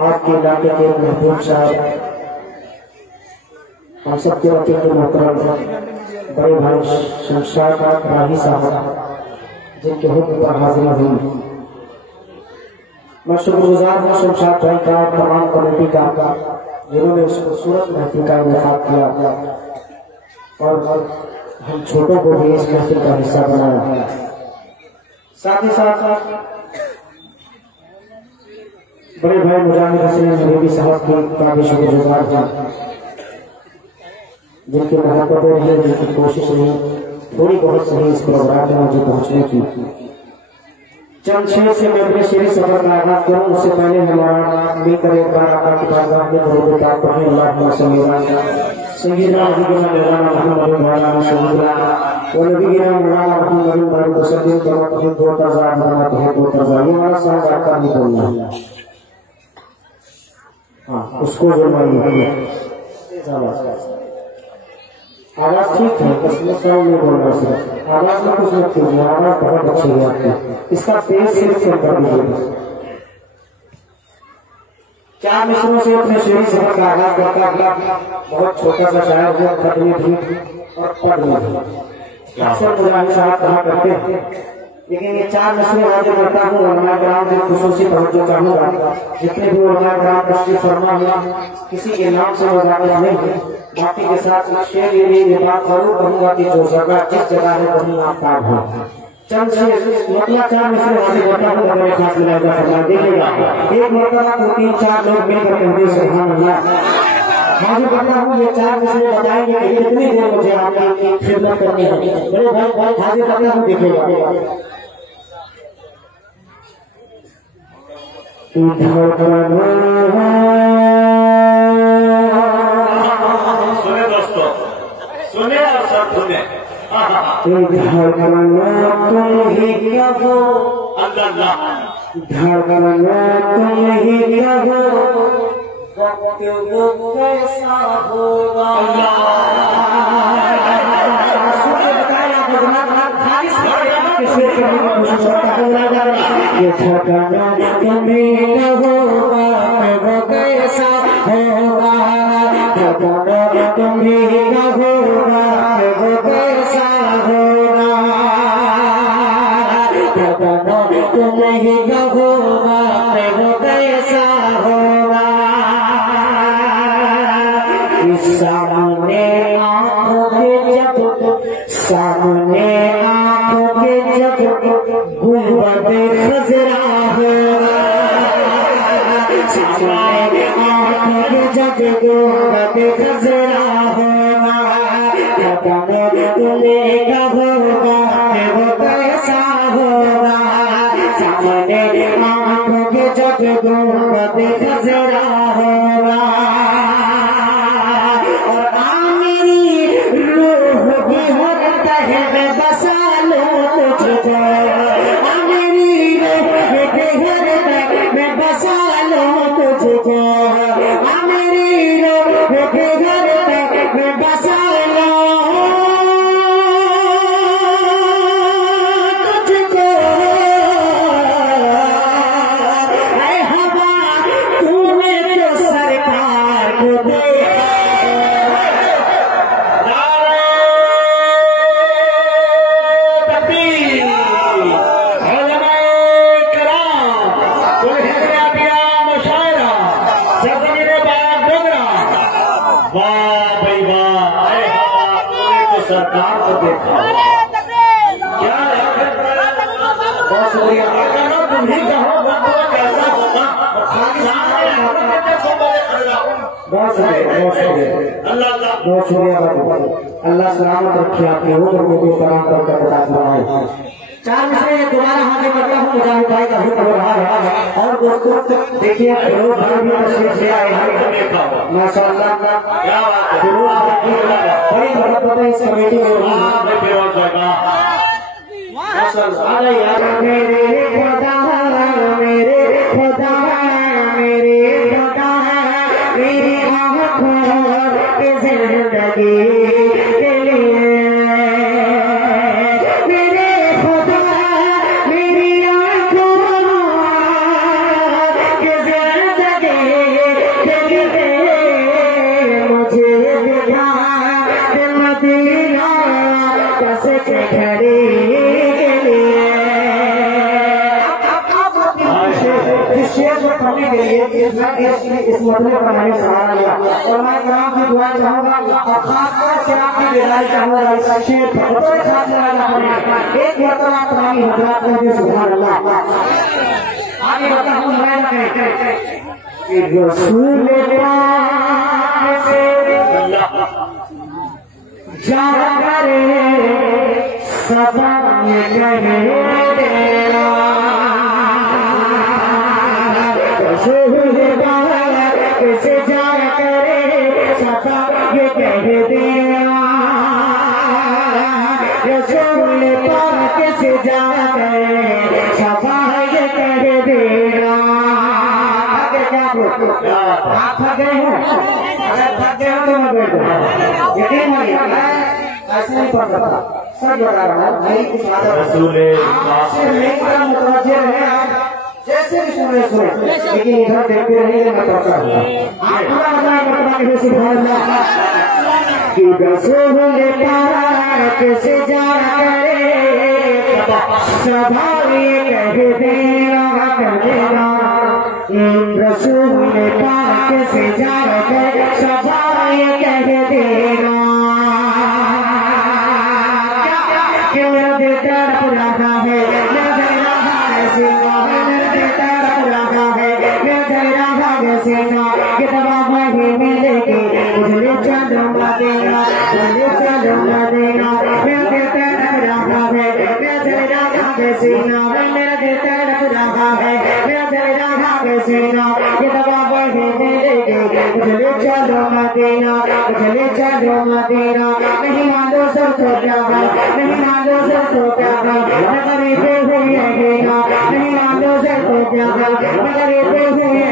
आपके इलाके के महबूब साहब, हम सबके वकील के मोहतरम बड़े भाई शमशाद राही साहब, जिनके हुक्म पर हाजिर हुई। मैं शुक्रगुजार हूँ शमशाद भाई का, तमाम कमेटी का, जिन्होंने इस खूबसूरत महफिल का इंतखाब किया और हम छोटों को भी इस महफिल का हिस्सा बनाया। साथ ही साथ बड़े भाई मुजाहिद हसन नबी साहब का भी शुक्रगुजार हूँ, जिनकी मोहब्बत रही, जिनकी कोशिश रही थोड़ी बहुत सही इस प्रोग्राम में मुझे पहुंचने की। चंद शेर से मैं अपने शेरी सफर का आगाज करूं, उससे पहले हमारा मिलकर एक बार आका की बारगाह में दरूद पाक पढ़ें। अल्लाहुम्मा सल्ली अला सय्यिदना मौलाना मुहम्मद मौलाना सय्यिदना व नबीना मौलाना मुहम्मद बारिक वसल्लम कमा तुहिब व तज़ा बना तुहिब व तज़ा। ये हमारा साथ आका नहीं बोलना, हाँ उसको जो मानिए आवाज ठीक है, बस मैं साउंड नहीं बोल रहा, सिर्फ आवाज में कुछ मत कीजिए, आवाज बहुत अच्छी है आपकी, इसका तेज सिर्फ चेक कर दीजिए। चार मिसरों से अपने शेरी सफर का आगाज करता है। बहुत छोटा सा शायर जो खत में भी और पद में भी अक्सर मुजाहिद साहब कहा करते हैं, लेकिन ये चार मिसरे वादे करता हूँ उलमा किराम के खुसूसी तवज्जो चाहूंगा। जितने भी उलमा किराम तशरीफ फरमा हुआ, किसी के नाम से वजाहत नहीं है, बाकी के साथ शेर ये बात जरूर कहूंगा कि जो जगह जिस जगह है वहीं आफताब हो। चंद शेर मतलब चार मिसरे वादे करता हूँ, अगर एक खास मिलाजा फरमा देखिएगा। एक मरतबा तो 3-4 लोग मिलकर कहते हैं सुभान अल्लाह। मैं भी कहता हूँ ये चार मिसरे बताएंगे कि कितनी देर मुझे आपकी खिदमत करनी है। बड़े भाई हाजिर करता हूँ, देखिएगा। सुने दोस्तों, सुने और सब सुने। तुम ही क्या हो अल्लाह, धड़कना तुम ही क्या हो, वक्त वो कैसा होगा। ये ठिकाना तुम्हें न होगा, वो कैसा होगा, ठिकाना तुम्हें न होगा, वो कैसा होगा, ठिकाना तुम्हें न होगा, वो कैसा होगा। सामने आंखों के जब, सामने आंखों के जब गुंबदे खजरा होगा, सामने आंखों के जब गुंबदे खजरा होगा, ठिकाना तुम्हें न होगा, वो कैसा होगा, सामने आंखों के जब गुंबदे खजरा होगा। सरकार को देखा क्या बहुत शुक्रिया। तुम ही कहो कैसा होगा, बहुत शुक्रिया, बहुत शुक्रिया बाबू। अल्लाह सलामत रखे आपके उम्र को भी तमाम कर बता रहा। चार मिसरे दोबारा हाजिर करता हूँ, मुजाहिद भाई का हुक्म हो रहा है। और दोस्तों देखिए फिरोज भाई भी तशरीफ से आए हैं, माशाअल्लाह फिरोज बड़ी मोहब्बत है इस कमेटी में। मेरे खुदा मेरे खुदा मेरे खुदा मेरी आँखों की जिंदगी के लिए, मेरी आँखों की जिंदगी पढ़ने के लिए इस मसले पर मैंने सहारा लिया और मैं ग्राम की दुआ चाहूंगा और खासतौर से आपकी बेदारी चाहूंगा इस शेर पर तो साथ लगाना पड़ेगा एक मरतबा तमामी हजरात को भी सुभान अल्लाह आगे बता हूँ मैं रसूल पाक से जा करे सदा करे रसूल पाक से जा करे सदा ये कह देना रसूल पाक से जा करे सदा ये कह देना आप थक गए हो अगर थक गए हो तो मैं बैठ जाऊँ यकीन नहीं ऐसे नहीं पढ़ सकता सब बता रहा हूँ नहीं कुछ आपसे मेरा मुतवज्जे रहे जैसे भी सुने लेकिन इधर देखते रहिए मैं पढ़ता हूँ आप पूरा बताए मरतबा के सुभान अल्लाह कि रसूल पाक से जा करे सदा ये कह देना रसूल पाक से जा करे सदा ये कह देना कि मेरा दिल तड़प रहा है मैं जल रहा है सीना मेरा दिल तड़प रहा है मैं जल रहा है सीना कि दवा वही मिलेगी मुझे चंद्रमा देना मुझे चंद्रमा देना मेरा दिल तड़प रहा है मैं जल रहा है सीना मेरा दिल तड़प रहा है मैं जल रहा है सीना कि दवा वही मिलेगी मुझे चंद्रमा देना मुझे चंद्रमा देना नहीं मानो सब तो क्या नहीं मानो सब तो क्या मगर ये हुई है नहीं मानो सब तो क्या मगर ये हुई है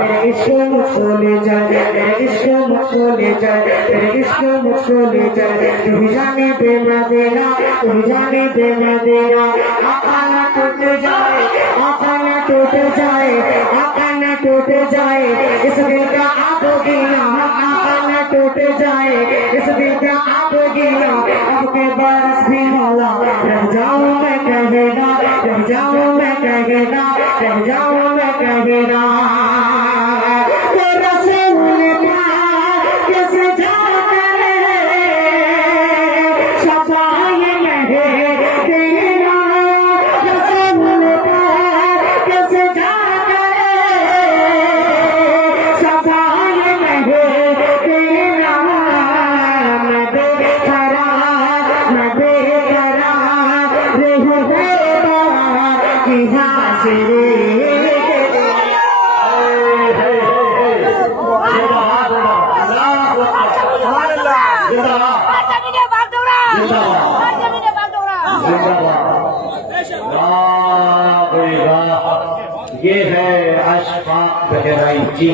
मेरे इश्क मुझको ले जाए मेरे इश्क मुझको ले जाए मेरे इश्क मुझको ले जाए तू ही जाने पे मैं देना तू ही जाने पे मैं देना आँखा न टूट जाए आँखा न टूट जाए आँखा न टूट जाए इस दिल का आप गिना आँखा न टूट जाए इस दिल का आप गिना अब के बरस भी मौला रह जाऊं मैं कहेगा रह जाऊं मैं कहेगा रह जाऊं मैं कहेगा ये है अशफाक बहराई जी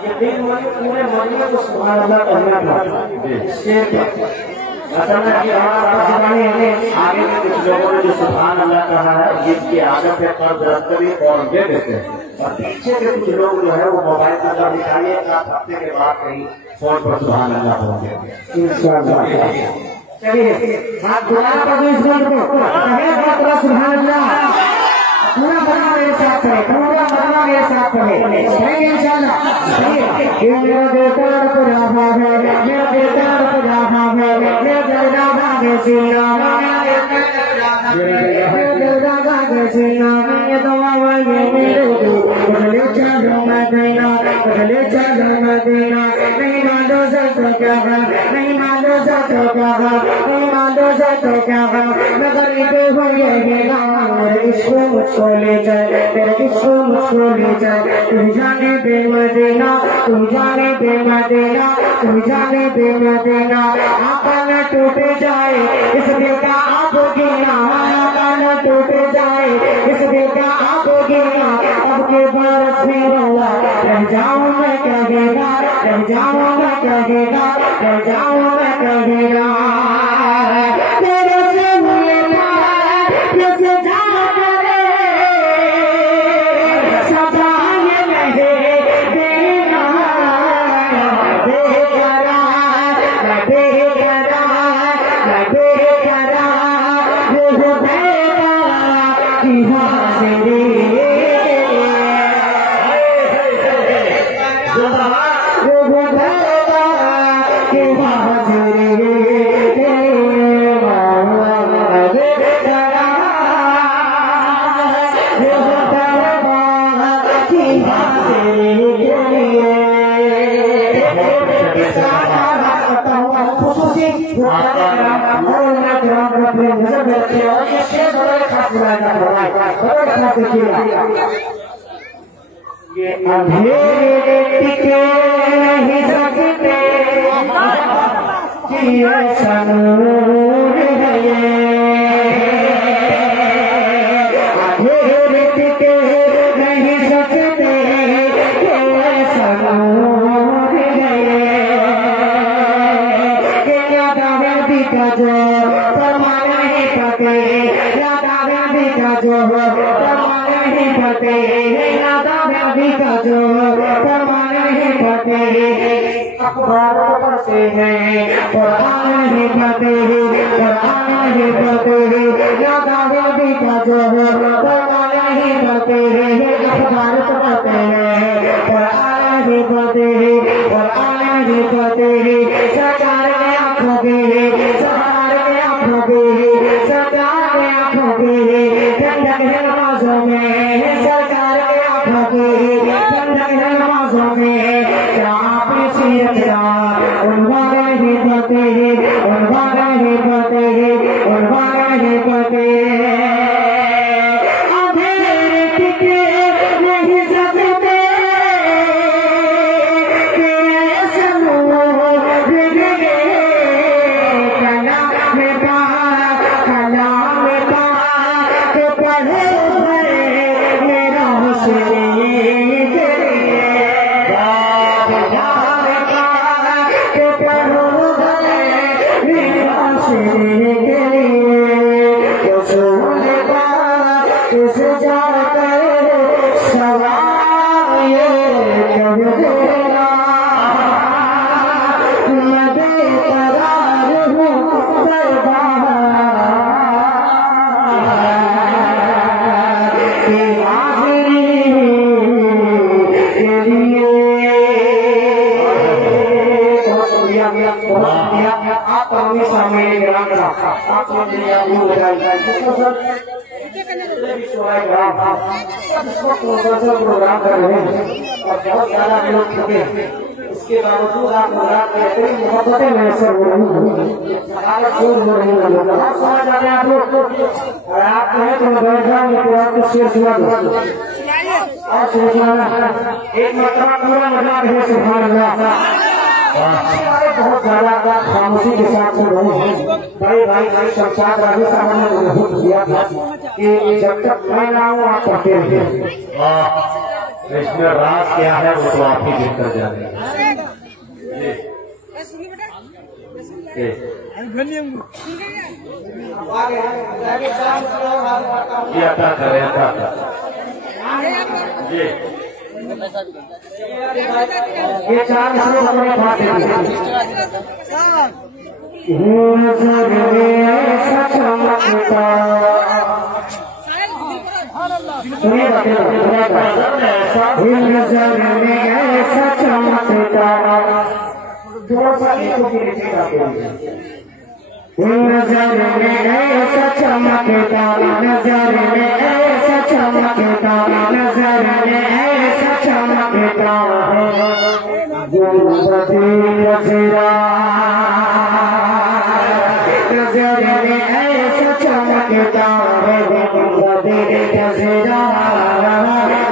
ये पूरे महीने को सुभान अल्लाह कहना था असल में कि आगे में कुछ लोगों ने जो सुभान अल्लाह कहा है जिसकी आदत है कर्ज रख कर और दे देते हैं और पीछे के कुछ लोग जो है वो मोबाइल पर दिखाइए एक हफ्ते के बाद कहीं फोन पर सुभान अल्लाह होंगे चलिए हाथ गुलाब का भी सुभान अल्लाह पूरा बना मेरे साथ करें पूरा बना मेरे साथ करें इंशाल्लाह मेरा बेटा रहा है मेरा बेटा रहा है मेरा बेटा भागे सीना मेरा भागे सीना ये दवा वाले मेरे बदले चलो मैं देना बदले चलो मैं देना नहीं मानो तो क्या है नहीं मानो तो क्या है नहीं मानो तो क्या है मगर ये हो ये मेरे इश्क मुझको ले जाए तेरे इश्क मुझको ले जाए तू जाने दे मदीना तू जाने दे मदीना तू जाने दे मदीना आका न टूट जाए इस दिल का आप गिना आका न टूट जाए इस दिल का आप गिना अब के बरस में रोला रह जाऊं मैं कहेगा रह जाऊं मैं कहेगा रह जाऊं मैं कहेगा तेरे से मिलना जैसे जाना करे सदा ये नहीं देना बेकरार और मैं जवाब पर अपनी नजर रखते और ये शेर बड़े खास बुलाएगा बड़े खास देखिएगा ये अंधेरे टिके नहीं सकते कि ऐसा नूर है ये अंधेरे टिके नहीं सकते कि ऐसा नूर है ये कि यादावती का जो परमाना ही पते यादावती का जो परमाना ही पते यादावती का जो परमाना ही पते अखबार पढ़ते हैं कुरान ही पढ़ते यादावती का जो परमाना ही पढ़ते अखबार पढ़ते हैं कुरान ही पढ़ते सरकार आंखों के ठंडक है नमाजों में सरकार आंखों के ठंडक है नमाजों में क्या आपने सीरत उनवारा ही पते अंधेरे टिके नहीं सकते आप हमेशा मेरे ग्राम आप प्रोग्राम कर रहे हैं और बहुत ज्यादा लोग छुटे इसके बावजूद आप मुराद करते हैं मोहब्बतें मैसर हो रही है आप लोग और आप कहें तो बैठ जाएंगे तो आपको शेर सुना दो और सोचना एक मतलब पूरा मतलब है सुभान अल्लाह बहुत ज्यादा खामोशी के साथ में बड़े भाई शमशाद राजी साहब ने बहुत दिया था कि जब तक मैं ना हूँ आप पढ़ते रहिए इसमें राज क्या है वो तो आप ही देखकर जाने अता करें ये चार इसमें हमारे पास नजर में ऐसा चमकता नजर में ऐसा चमकता नजर में ऐसा चमकता नजर में ऐसा चमकता नजर में ऐसा चमकता गुरुपति नजरा नजर में ऐसा चमकता गुरुपति नजरा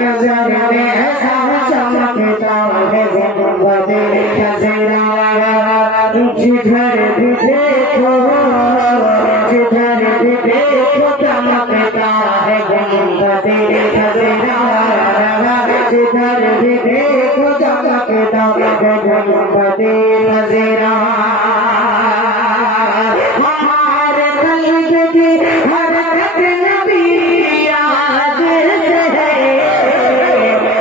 नजर में ऐसा चमकता गुरुपति नजरा जिधर भी देखो चमकता है गुरुपति नजरा जिधर भी देखो चमकता है गुरुपति नजरा हमारे कल्ब की हरकत नबी याद से है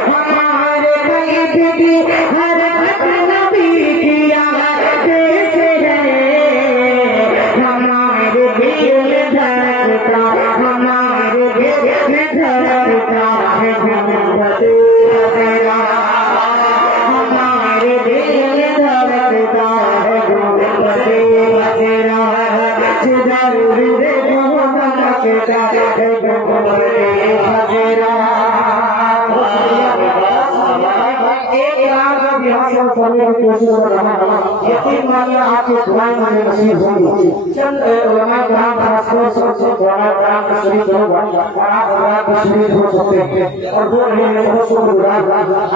हमारे कल्ब की हरकत नबी की याद से है हमारे दिल धड़कता हमारे दिल धड़कता है गुरुपति नजरा हमारे दिल धड़कता है गुरुपति नजरा जिधर भी देखो चमकता है गुरुपति नजरा एक लाख करने की कोशिश कर रहा हूँ। यकीन मानिए आपकी दुआएं मुझे नसीब होंगी। चंद उलमा कराम खासतौर से दुआ कराम का शरीक होगा और आप दुआ का शरीक हो सकते हैं और वो रहे हैं बहुत शुक्रगुजार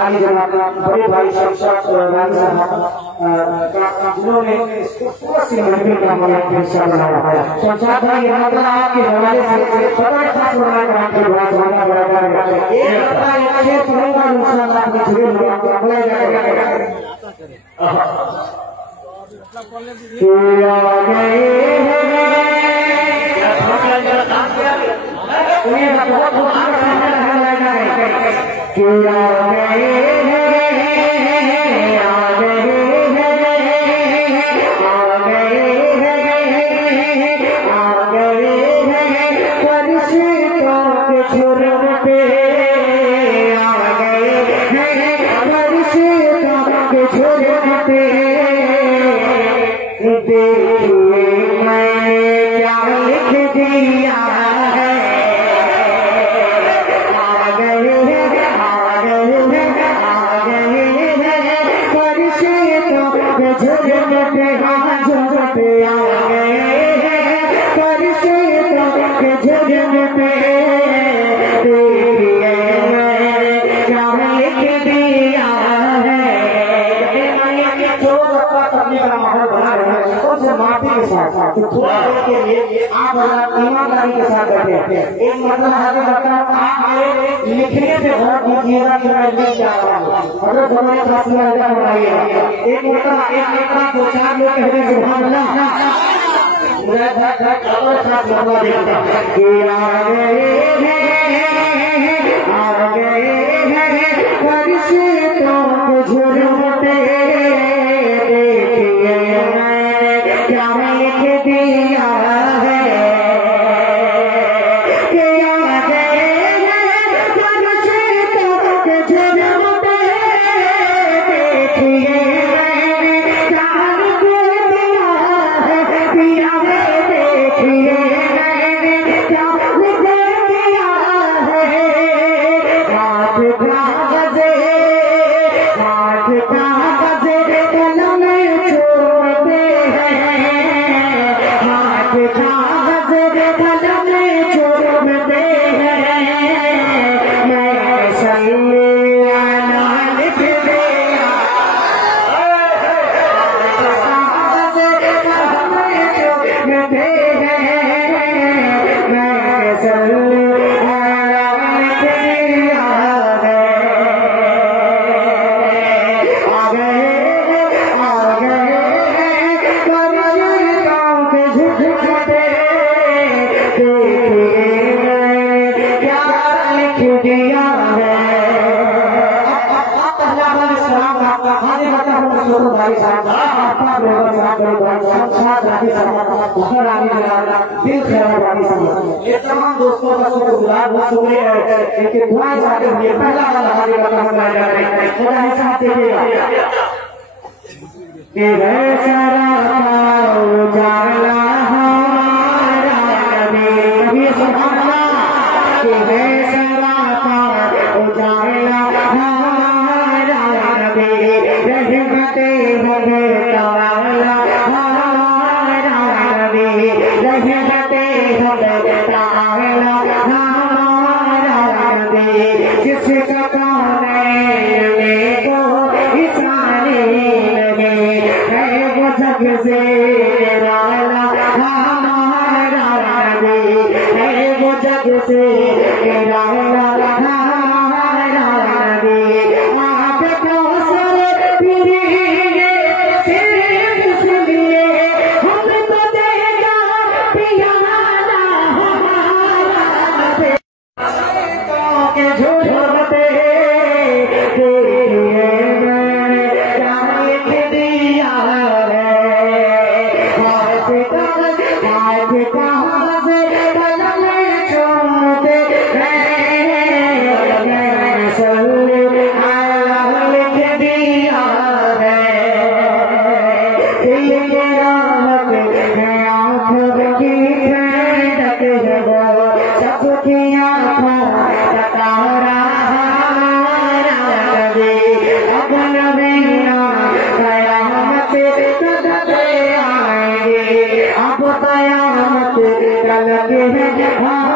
आगे जनाब बड़े भाई शमशाद रानी साहब जिन्होंने पूरा सी महफिल का हमारा हिस्सा बनाया। शमशाद भाई यहाँ पर आपके हवाले से बड़ा खास बना कराम के बाद बड़ा बड़ा ये लगता है अच्छे करूंगा इंशाअल्लाह आपके जुड़े हुए अगला जाएगा किया गए ईमानदारी के साथ बैठे एक मतलब आगे बताओ आप आए लिखने से बहुत दीजिएगा कि मैं लिख जा रहा हूँ अगर हमारे साथ बनाइएगा एक नेता दो चार लोग कहते हैं सुभान अल्लाह मुझे साथ लगा देगा कि आ गए झूठे ये तमाम दोस्तों का शुक्रगुजार बहुत शुक्रिया है इनके दुआएं चाहते हुए पहला वाला हमारे का मनाया जा रहा है थोड़ा हिस्सा देखिएगा कि है सारा उजाला हमारा नबी सुभान अल्लाह कि है सारा उजाला हमारा नबी रहमते भगता वाला हमारा नबी रहमते भगता वाला हमारा नबी जिसका कौन को हिसाने लगे है वो जग से निराला हमारा नबी है वो जग से निराला हमारा नबी आप कौसर पिएंगे सिर्फ इसलिए हमको देगा पियाला हमारा नबी के झूठे तेरे लगे हैं जहाँ